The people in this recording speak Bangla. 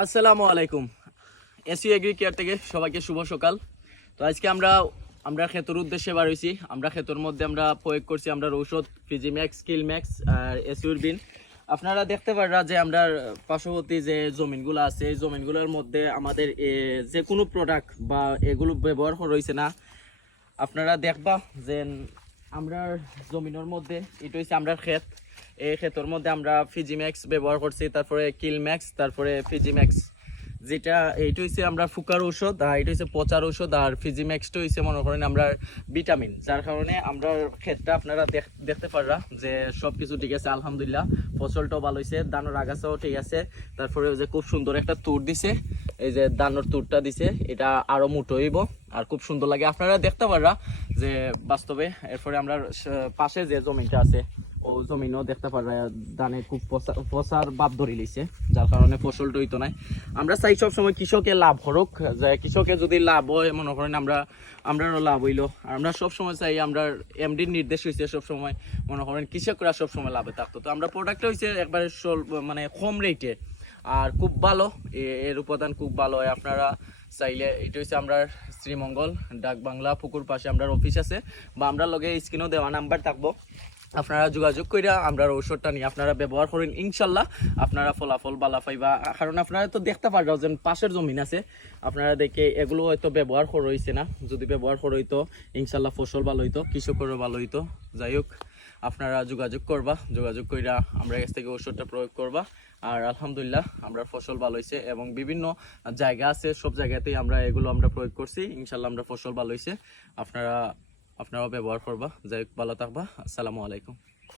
আসসালামু আলাইকুম। এসইউ এগ্রি কেয়ার থেকে সবাইকে শুভ সকাল। তো আজকে আমরা ক্ষেতের উদ্দেশ্যে বার হইছি। আমরা ক্ষেতের মধ্যে আমরা প্রয়োগ করছি আমরা ঔষধ ফিজিম্যাক্স, কিলম্যাক্স আর এসইউর বিন। আপনারা দেখতে পারা যে আমরা পার্শ্ববর্তী যে জমিনগুলো আছে এই জমিনগুলোর মধ্যে আমাদের যে কোনো প্রোডাক্ট বা এগুলো ব্যবহার রয়েছে না। আপনারা দেখবা যে আমরা জমিনের মধ্যে এটা হচ্ছে আমরা ক্ষেত, এই ক্ষেতের মধ্যে আমরা ফিজিম্যাক্স ব্যবহার করছি, তারপরে কিলম্যাক্স, তারপরে ফিজিম্যাক্স, যেটা এইটা হচ্ছে আমরা ফুকার ঔষধ আর এটা হচ্ছে পচার ঔষধ, আর ফিজিম্যাক্সটা হচ্ছে মনে করেন আমরা ভিটামিন, যার কারণে আমরা ক্ষেতটা আপনারা দেখতে পাররা যে সব কিছু ঠিক আছে আলহামদুলিল্লাহ। ফসলটাও ভালো হয়েছে, ধানের আগাছাও ঠিক আছে, তারপরে যে খুব সুন্দর একটা তুর দিছে, এই যে ধানের তুরটা দিছে এটা আরো মোটো হইব আর খুব সুন্দর লাগে আপনারা দেখতে পাররা যে বাস্তবে। এরপরে আমরা পাশে যে জমিটা আছে ও জমিনও দেখতে পাররা ধানে খুব পচার বাপ ধরে লিছে, যার কারণে ফসলটা হইতো নাই। আমরা চাই সবসময় কৃষকের লাভ হোক, যে কৃষকের যদি লাভ হয় মনে করেন আমরাও লাভ হইলো। আর আমরা সবসময় চাই, আমরা এমডির নির্দেশ হয়েছে সবসময় মনে করেন কৃষকরা সবসময় লাভে থাকতো। তো আমরা প্রোডাক্টটা হয়েছে একবারে মানে কম রেটে আর খুব ভালো, এর উপাদান খুব ভালো হয়। আপনারা চাইলে এটা হচ্ছে আমরা শ্রীমঙ্গল ডাক বাংলা পুকুর পাশে আমরা অফিস আছে, বা আমরা লগে স্ক্রিনেও দেওয়া নাম্বার থাকবো, আপনারা যোগাযোগ কইরা আমরা ঔষধটা নিয়ে আপনারা ব্যবহার করেন, ইনশাল্লাহ আপনারা ফলাফল বালা পাইবা। কারণ আপনারা তো দেখতে পারবেন যে পাশের জমিন আছে, আপনারা দেখে এগুলো হয়তো ব্যবহার রয়েছে না, যদি ব্যবহার হইতো ইনশাল্লাহ ফসল ভালো হইতো, কৃষকেরও ভালো হইতো। যাই হোক, আপনারা যোগাযোগ করবা, যোগাযোগ কইরা আমরা কাছ থেকে ঔষধটা প্রয়োগ করবা। আর আলহামদুলিল্লাহ আমরা ফসল ভালো হয়েছে, এবং বিভিন্ন জায়গা আছে সব জায়গাতেই আমরা প্রয়োগ করছি, ইনশাল্লাহ আমরা ফসল ভালো হয়েছে। আপনারাও ব্যবহার করবা। যাই হোক, ভালো থাকবা। আসসালামু আলাইকুম।